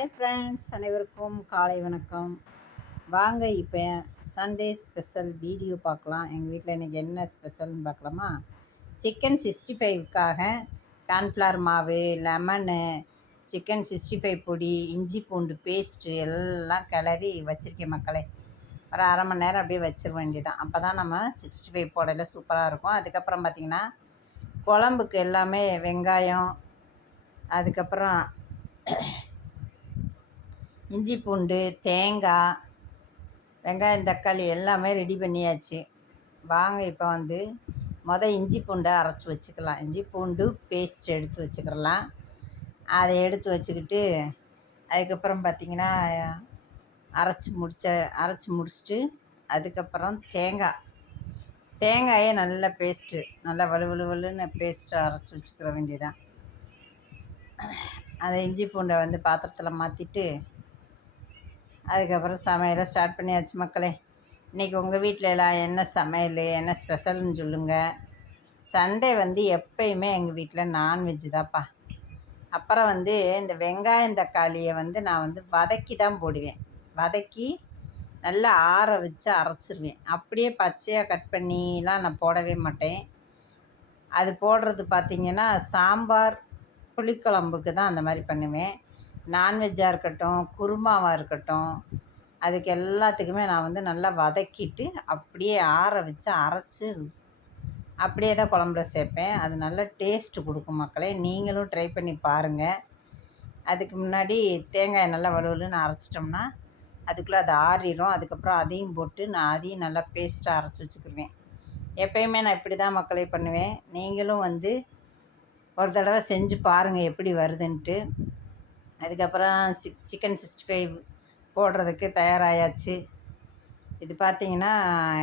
Hi friends, அனைவருக்கும் காலை வணக்கம். வாங்க இப்போ சண்டே ஸ்பெஷல் வீடியோ பார்க்கலாம். எங்கள் வீட்டில் இன்றைக்கி என்ன ஸ்பெஷல்னு பார்க்கலாமா? சிக்கன் 65க்காக கார்ன்ஃப்ளவர் மாவு, லெமனு, சிக்கன் 65 பொடி, இஞ்சி பூண்டு பேஸ்ட்டு எல்லாம் கிளறி வச்சுருக்கேன் மக்களே. ஒரு அரை மணி நேரம் அப்படியே வச்சிட வேண்டியதான். அப்போ தான் நம்ம 65 போடையில் சூப்பராக இருக்கும். அதுக்கப்புறம் பார்த்திங்கன்னா குழம்புக்கு எல்லாமே வெங்காயம், அதுக்கப்புறம் இஞ்சி பூண்டு, தேங்காய், வெங்காயம், தக்காளி எல்லாமே ரெடி பண்ணியாச்சு. வாங்க இப்போ இஞ்சி பூண்டை அரைச்சி வச்சுக்கலாம். இஞ்சி பூண்டு பேஸ்ட் எடுத்து வச்சுக்கிறலாம். அதை எடுத்து வச்சுக்கிட்டு அதுக்கப்புறம் பார்த்திங்கன்னா அரைச்சி முடிச்சுட்டு அதுக்கப்புறம் தேங்காயை நல்லா பேஸ்ட்டு நல்லா வலுவலுன்னு பேஸ்ட்டு அரைச்சி வச்சுக்கிற வேண்டியதான். அதை இஞ்சி பூண்டை பாத்திரத்தில் மாற்றிட்டு அதுக்கப்புறம் சமையலை ஸ்டார்ட் பண்ணியாச்சு மக்களே. இன்றைக்கி உங்கள் வீட்டில் எல்லாம் என்ன சமையல், என்ன ஸ்பெஷல்னு சொல்லுங்கள். சண்டே எப்பயுமே எங்கள் வீட்டில் நான்வெஜ் தான்ப்பா. அப்புறம் இந்த வெங்காயம் தக்காளியை நான் வதக்கி தான் போடுவேன். வதக்கி நல்லா ஆற வச்சு அரைச்சிருவேன். அப்படியே பச்சையாக கட் பண்ணிலாம் நான் போடவே மாட்டேன். அது போடுறது பார்த்திங்கன்னா சாம்பார், புளிக்குழம்புக்கு தான் அந்த மாதிரி பண்ணுவேன். நான்வெஜ்ஜாக இருக்கட்டும், குருமாவாக இருக்கட்டும், அதுக்கு எல்லாத்துக்குமே நான் நல்லா வதக்கிட்டு அப்படியே ஆற வச்சு அரைச்சி அப்படியே தான் குழம்புல சேர்ப்பேன். அது நல்ல டேஸ்ட்டு கொடுக்கும் மக்களே. நீங்களும் ட்ரை பண்ணி பாருங்கள். அதுக்கு முன்னாடி தேங்காயை நல்லா வலுவலுன்னு அரைச்சிட்டோம்னா அதுக்குள்ளே அது ஆறிடும். அதுக்கப்புறம் அதையும் போட்டு நான் அதையும் நல்லா பேஸ்ட்டாக அரைச்சி வச்சுக்கிருவேன். எப்பயுமே நான் இப்படி தான் மக்களே பண்ணுவேன். நீங்களும் ஒரு தடவை செஞ்சு பாருங்கள் எப்படி வருதுன்ட்டு. அதுக்கப்புறம் சிக்கன் 65 போடுறதுக்கு தயாராகியாச்சு. இது பார்த்திங்கன்னா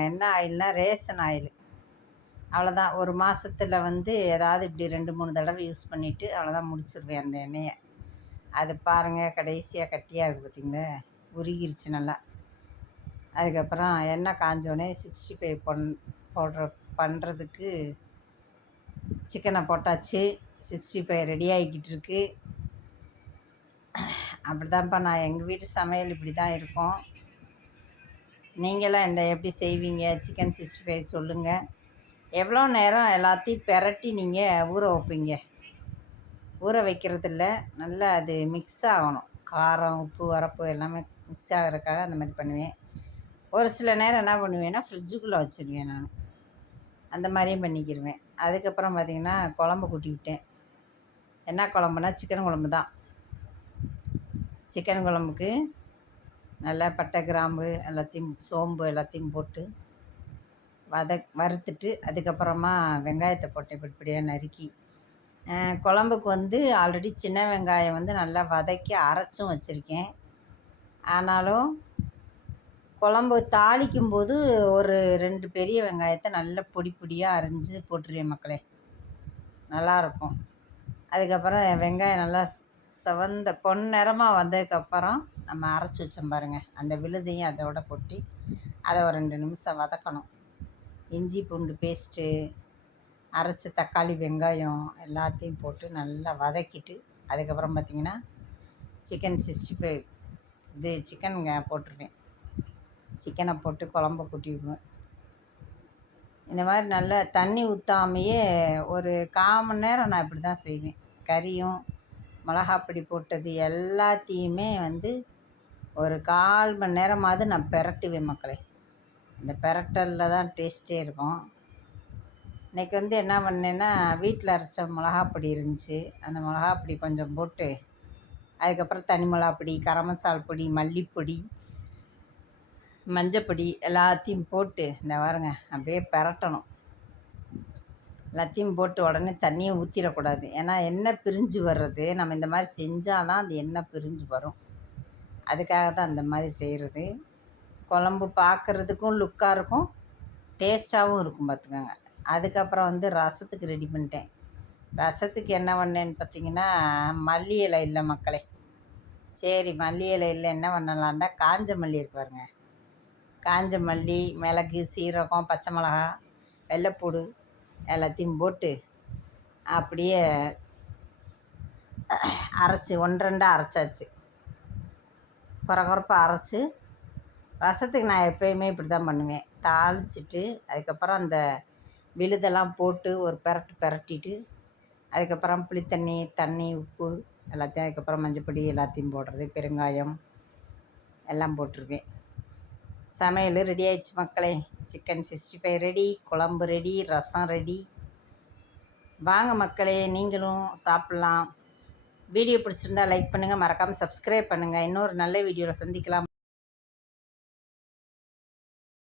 என்ன ஆயில்னால் ரேஷன் ஆயில். அவ்வளோதான். ஒரு மாதத்தில் ஏதாவது இப்படி 2-3 தடவை யூஸ் பண்ணிவிட்டு அவ்வளோதான் முடிச்சுடுவேன் அந்த எண்ணெயை. அது பாருங்கள், கடைசியாக கட்டியாக இருக்குது பார்த்திங்களா, உருகிருச்சு நல்லா. அதுக்கப்புறம் எண்ணெய் காஞ்சோடனே 65 பண்ணுறதுக்கு சிக்கனை போட்டாச்சு. 65 ரெடி ஆகிக்கிட்டு இருக்குது. அப்படி தான்ப்பா நான் எங்கள் வீட்டு சமையல் இப்படி தான் இருக்கும். நீங்களாம் எப்படி செய்வீங்க சிக்கன் 65 சொல்லுங்கள். எவ்வளோ நேரம் எல்லாத்தையும் பெரட்டி நீங்கள் ஊற வைப்பீங்க? ஊற வைக்கிறதில்ல, நல்லா அது மிக்ஸ் ஆகணும். காரம், உப்பு, வரப்பு எல்லாமே மிக்ஸ் ஆகிறதுக்காக அந்த மாதிரி பண்ணுவேன். ஒரு சில நேரம் என்ன பண்ணுவேன்னா ஃப்ரிட்ஜுக்குள்ளே வச்சுருவேன். நான் அந்த மாதிரியும் பண்ணிக்கிடுவேன். அதுக்கப்புறம் பார்த்திங்கன்னா குழம்பு கூட்டி விட்டேன். என்ன குழம்புனா சிக்கன் குழம்பு தான். சிக்கன் குழம்புக்கு நல்லா பட்டை, கிராம்பு எல்லாத்தையும், சோம்பு எல்லாத்தையும் போட்டு வறுத்துட்டு அதுக்கப்புறமா வெங்காயத்தை போட்டு இப்படியாக நறுக்கி குழம்புக்கு ஆல்ரெடி சின்ன வெங்காயம் நல்லா வதக்கி அரைச்சும் வச்சுருக்கேன். ஆனாலும் குழம்பு தாளிக்கும்போது ஒரு 2 பெரிய வெங்காயத்தை நல்லா பொடியாக அரிஞ்சு போட்டுருவேன் மக்களே. நல்லாயிருக்கும். அதுக்கப்புறம் வெங்காயம் நல்லா செவந்த பொன்னிறமாக வந்ததுக்கப்புறம் நம்ம அரைச்சி வச்சோம் பாருங்கள், அந்த விழுதையும் அதோட கொட்டி அதை ஒரு 2 நிமிஷம் வதக்கணும். இஞ்சி பூண்டு பேஸ்ட்டு, அரைச்ச தக்காளி, வெங்காயம் எல்லாத்தையும் போட்டு நல்லா வதக்கிட்டு அதுக்கப்புறம் பார்த்திங்கன்னா சிக்கன் 65 சிக்கனுங்க போட்டுருவேன். சிக்கனை போட்டு குழம்ப கூட்டிடுவேன். இந்த மாதிரி நல்லா தண்ணி ஊற்றாமையே ஒரு 1/4 மணி நேரம் நான் இப்படி தான் செய்வேன். கறியும் மிளகாப்பொடி போட்டது எல்லாத்தையுமே ஒரு 1/4 மணி நேரமாவது நான் பெரட்டுவேன் மக்களே. இந்த பெரட்டலில் தான் டேஸ்ட்டே இருக்கும். இன்றைக்கி என்ன பண்ணேன்னா வீட்டில் அரைச்ச மிளகாப்பொடி இருந்துச்சு. அந்த மிளகாப்பொடி கொஞ்சம் போட்டு அதுக்கப்புறம் தனி மிளகாப்பொடி, கரம் மசாலா பொடி, மல்லிப்பொடி, மஞ்சப்பொடி எல்லாத்தையும் போட்டு இந்த பாருங்க அப்படியே பெரட்டணும். எல்லாத்தையும் போட்டு உடனே தண்ணியை ஊற்றிடக்கூடாது. ஏன்னா எண்ணெய் பிரிஞ்சு வர்றது, நம்ம இந்த மாதிரி செஞ்சால் தான் அந்த எண்ணெய் பிரிஞ்சு வரும். அதுக்காக தான் அந்த மாதிரி செய்கிறது. குழம்பு பார்க்குறதுக்கும் லுக்காக இருக்கும், டேஸ்ட்டாகவும் இருக்கும் பார்த்துக்கோங்க. அதுக்கப்புறம் ரசத்துக்கு ரெடி பண்ணிட்டேன். ரசத்துக்கு என்ன பண்ணேன்னு பார்த்திங்கன்னா மல்லி இலை இல்லை மக்களே. சரி, மல்லி இலை இல்லை, என்ன பண்ணலான்டா காஞ்ச மல்லி இருக்கு பாருங்க. காஞ்ச மல்லி, மிளகு, சீரகம், பச்சை மிளகா, வெள்ளைப்பூடு எல்லாத்தையும் போட்டு அப்படியே அரைச்சி 1-2 அரைச்சாச்சு. கொரகொரப்பாக அரைச்சி ரசத்துக்கு நான் எப்போயுமே இப்படி தான் பண்ணுவேன். தாளிச்சிட்டு அதுக்கப்புறம் அந்த விழுதெல்லாம் போட்டு ஒரு பெரட்டிட்டு அதுக்கப்புறம் புளித்தண்ணி, தண்ணி, உப்பு எல்லாத்தையும் அதுக்கப்புறம் மஞ்சப்பொடி எல்லாத்தையும் போடுறது, பெருங்காயம் எல்லாம் போட்டுருவேன். சமையல் ரெடி ஆயிடுச்சு மக்களே. சிக்கன் 65 ரெடி, குழம்பு ரெடி, ரசம் ரெடி. வாங்க மக்களே, நீங்களும் சாப்பிட்லாம். வீடியோ பிடிச்சிருந்தா லைக் பண்ணுங்கள், மறக்காமல் சப்ஸ்கிரைப் பண்ணுங்கள். இன்னொரு நல்ல வீடியோவில் சந்திக்கலாம்.